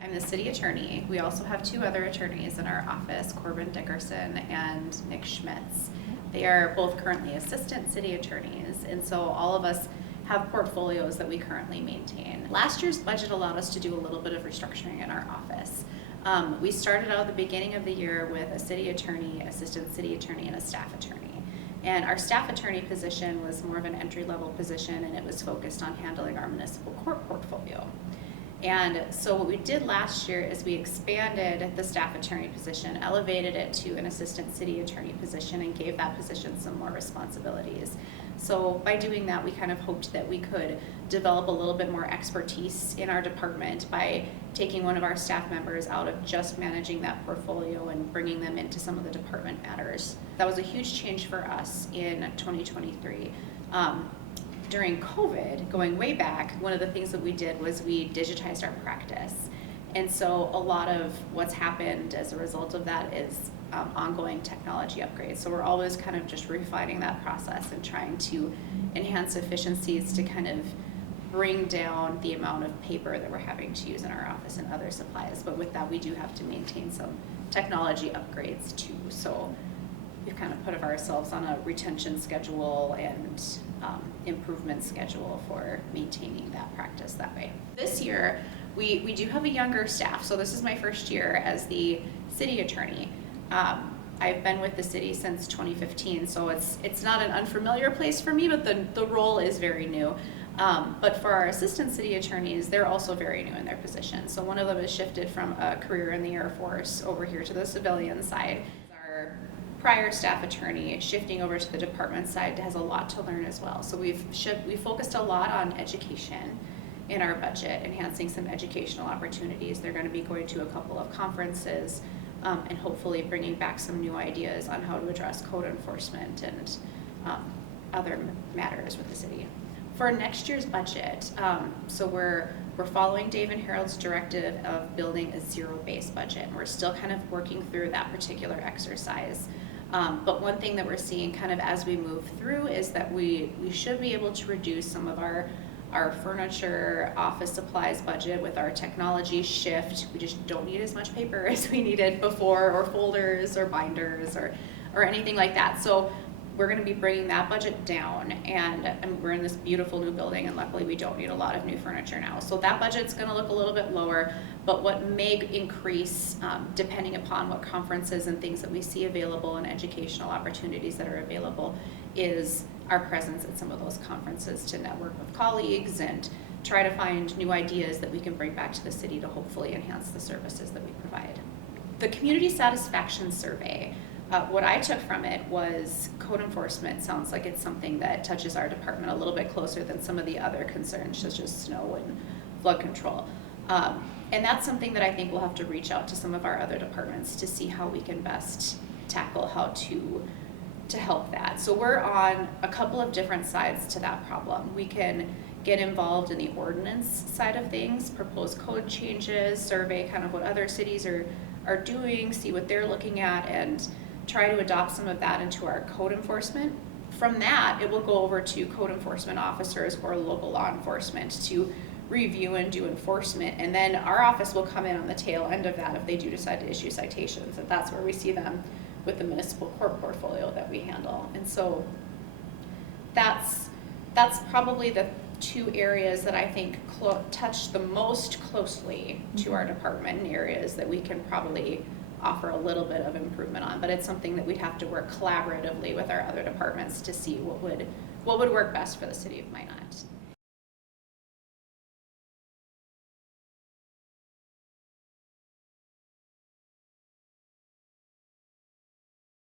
I'm the city attorney. We also have two other attorneys in our office, Corbin Dickerson and Nick Schmitz. They are both currently assistant city attorneys, and so all of us have portfolios that we currently maintain. Last year's budget allowed us to do a little bit of restructuring in our office. We started out at the beginning of the year with a city attorney, assistant city attorney, and a staff attorney. And our staff attorney position was more of an entry-level position, and it was focused on handling our municipal court portfolio. And so what we did last year is we expanded the staff attorney position, elevated it to an assistant city attorney position, and gave that position some more responsibilities. So by doing that, we kind of hoped that we could develop a little bit more expertise in our department by taking one of our staff members out of just managing that portfolio and bringing them into some of the department matters. That was a huge change for us in 2023. During COVID, going way back, one of the things that we did was we digitized our practice. And so a lot of what's happened as a result of that is ongoing technology upgrades. So we're always kind of just refining that process and trying to enhance efficiencies to kind of bring down the amount of paper that we're having to use in our office and other supplies. But with that, we do have to maintain some technology upgrades too. So we've kind of put ourselves on a retention schedule and improvement schedule for maintaining that practice that way. This year, we do have a younger staff, so this is my first year as the city attorney. I've been with the city since 2015, so it's not an unfamiliar place for me, but the role is very new. But for our assistant city attorneys, they're also very new in their position. So one of them has shifted from a career in the Air Force over here to the civilian side. Our prior staff attorney shifting over to the department side has a lot to learn as well. So we focused a lot on education in our budget, enhancing some educational opportunities. They're going to be going to a couple of conferences and hopefully bringing back some new ideas on how to address code enforcement and other matters with the city. For next year's budget, so we're following Dave and Harold's directive of building a zero-based budget. And we're still kind of working through that particular exercise. But one thing that we're seeing kind of as we move through is that we should be able to reduce some of our furniture, office supplies budget with our technology shift. We just don't need as much paper as we needed before, or folders or binders or anything like that. So we're going to be bringing that budget down, and we're in this beautiful new building, and luckily we don't need a lot of new furniture now. So that budget's going to look a little bit lower, but what may increase depending upon what conferences and things that we see available and educational opportunities that are available is our presence at some of those conferences to network with colleagues and try to find new ideas that we can bring back to the city to hopefully enhance the services that we provide. The community satisfaction survey, what I took from it was code enforcement sounds like it's something that touches our department a little bit closer than some of the other concerns, such as snow and flood control. And that's something that I think we'll have to reach out to some of our other departments to see how we can best tackle how to help that. So we're on a couple of different sides to that problem. We can get involved in the ordinance side of things, propose code changes, survey kind of what other cities are doing, see what they're looking at, and try to adopt some of that into our code enforcement. From that, it will go over to code enforcement officers or local law enforcement to review and do enforcement, and then our office will come in on the tail end of that if they do decide to issue citations, and that's where we see them with the municipal court portfolio that we handle. And so that's probably the two areas that I think touch the most closely to our department, and areas that we can probably offer a little bit of improvement on, but it's something that we'd have to work collaboratively with our other departments to see what would work best for the city of Minot.